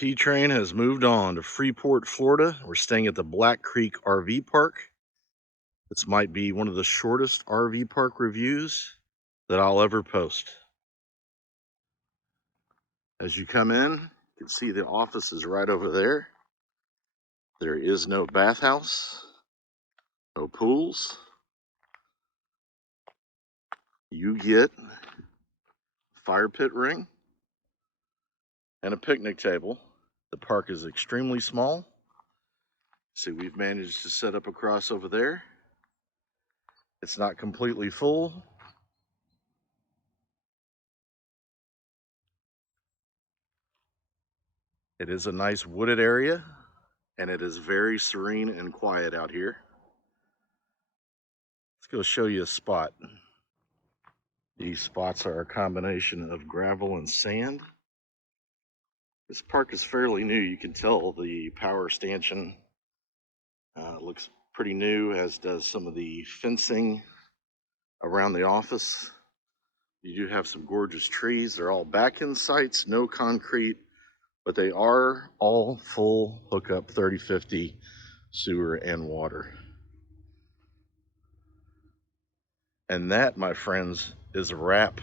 T train has moved on to Freeport, Florida. We're staying at the Black Creek RV Park. This might be one of the shortest RV park reviews that I'll ever post. As you come in, you can see the office is right over there. There is no bathhouse, no pools. You get a fire pit ring and a picnic table. The park is extremely small. See, we've managed to set up a cross over there. It's not completely full. It is a nice wooded area, and it is very serene and quiet out here. Let's go show you a spot. These spots are a combination of gravel and sand. This park is fairly new. You can tell the power stanchion looks pretty new, as does some of the fencing around the office. You do have some gorgeous trees. They're all back-end sites, no concrete, but they are all full hookup 30/50 sewer and water. And that, my friends, is a wrap